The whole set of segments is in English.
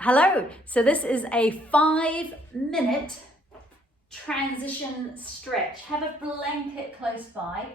Hello, so this is a 5-minute transition stretch. Have a blanket close by.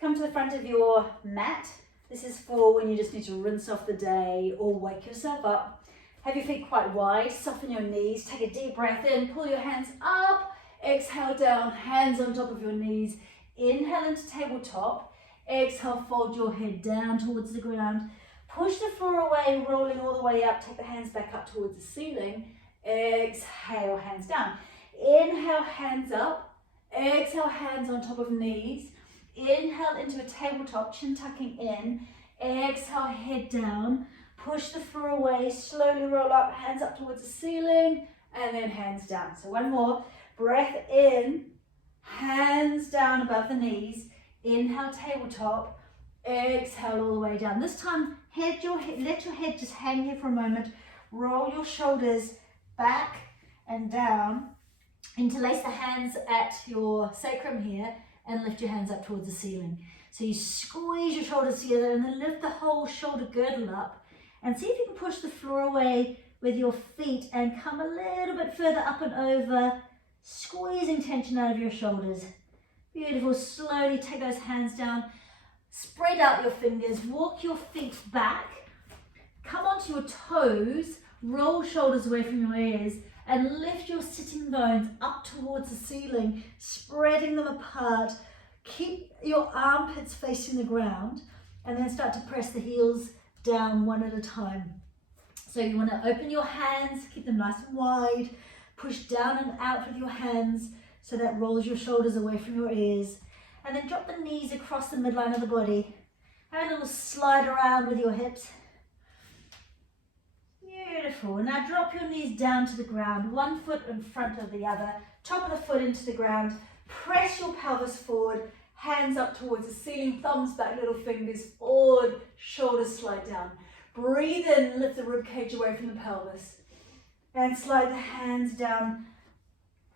Come to the front of your mat. This is for when you just need to rinse off the day or wake yourself up. Have your feet quite wide, soften your knees, take a deep breath in, pull your hands up, exhale down, hands on top of your knees. Inhale into tabletop, exhale, fold your head down towards the ground. Push the floor away, rolling all the way up. Take the hands back up towards the ceiling. Exhale, hands down. Inhale, hands up. Exhale, hands on top of knees. Inhale into a tabletop, chin tucking in. Exhale, head down. Push the floor away, slowly roll up, hands up towards the ceiling, and then hands down. So one more. Breath in, hands down above the knees. Inhale, tabletop. Exhale all the way down. This time, let your head just hang here for a moment. Roll your shoulders back and down. Interlace the hands at your sacrum here and lift your hands up towards the ceiling. So you squeeze your shoulders together and then lift the whole shoulder girdle up. And see if you can push the floor away with your feet and come a little bit further up and over, squeezing tension out of your shoulders. Beautiful. Slowly take those hands down. Spread out your fingers, walk your feet back, come onto your toes, roll shoulders away from your ears, and lift your sitting bones up towards the ceiling, spreading them apart. Keep your armpits facing the ground, and then start to press the heels down one at a time. So you want to open your hands, keep them nice and wide, push down and out with your hands, so that rolls your shoulders away from your ears. And then drop the knees across the midline of the body. Have a little slide around with your hips. Beautiful. Now drop your knees down to the ground, one foot in front of the other, top of the foot into the ground. Press your pelvis forward, hands up towards the ceiling, thumbs back, little fingers forward, shoulders slide down. Breathe in, lift the rib cage away from the pelvis. And slide the hands down.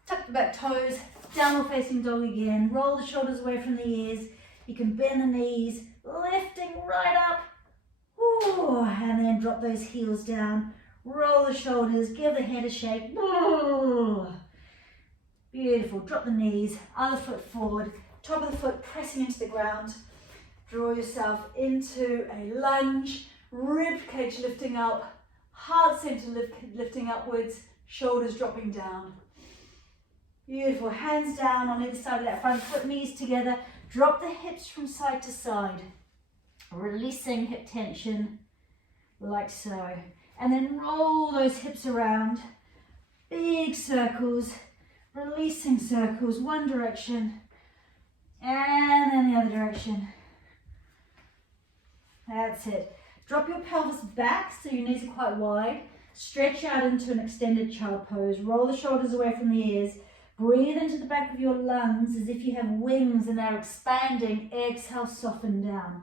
Tuck the back toes, downward facing dog again. Roll the shoulders away from the ears. You can bend the knees, lifting right up. Ooh, and then drop those heels down. Roll the shoulders, give the head a shake. Ooh. Beautiful. Drop the knees, other foot forward, top of the foot pressing into the ground. Draw yourself into a lunge, rib cage lifting up, heart center lifting upwards, shoulders dropping down. Beautiful. Hands down on either side of that front foot, knees together. Drop the hips from side to side. Releasing hip tension like so. And then roll those hips around. Big circles. Releasing circles. One direction. And then the other direction. That's it. Drop your pelvis back so your knees are quite wide. Stretch out into an extended child pose. Roll the shoulders away from the ears. Breathe into the back of your lungs as if you have wings and they're expanding. Exhale, soften down.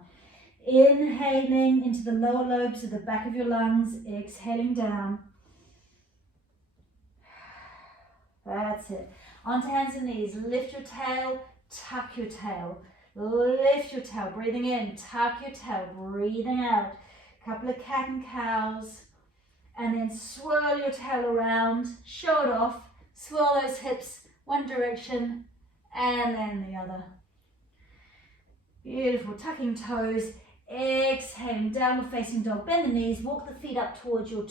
Inhaling into the lower lobes of the back of your lungs. Exhaling down. That's it. Onto hands and knees. Lift your tail, tuck your tail. Lift your tail. Breathing in, tuck your tail. Breathing out. Couple of cat and cows. And then swirl your tail around. Show it off. Swirl those hips one direction and then the other. Beautiful. Tucking toes. Exhaling, downward facing dog. Bend the knees. Walk the feet up towards your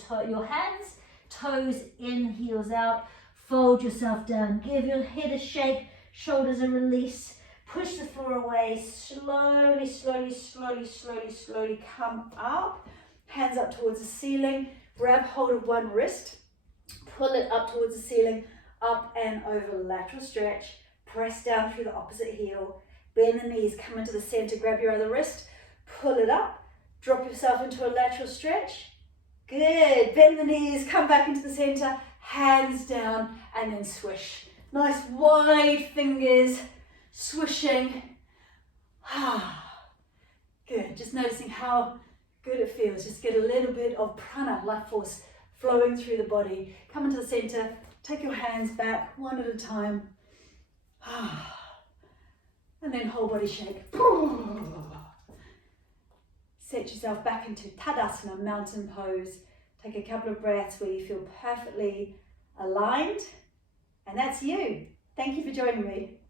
hands. Toes in, heels out. Fold yourself down. Give your head a shake. Shoulders a release. Push the floor away. Slowly, slowly, slowly, slowly, slowly come up. Hands up towards the ceiling. Grab hold of one wrist. Pull it up towards the ceiling. Up and over, lateral stretch. Press down through the opposite heel. Bend the knees, come into the center. Grab your other wrist. Pull it up. Drop yourself into a lateral stretch. Good. Bend the knees, come back into the center. Hands down and then swish. Nice wide fingers. Swishing. Good. Just noticing how good it feels. Just get a little bit of prana, life force, flowing through the body. Come into the center. Take your hands back one at a time. And then whole body shake. Set yourself back into Tadasana, mountain pose. Take a couple of breaths where you feel perfectly aligned, and that's you. Thank you for joining me.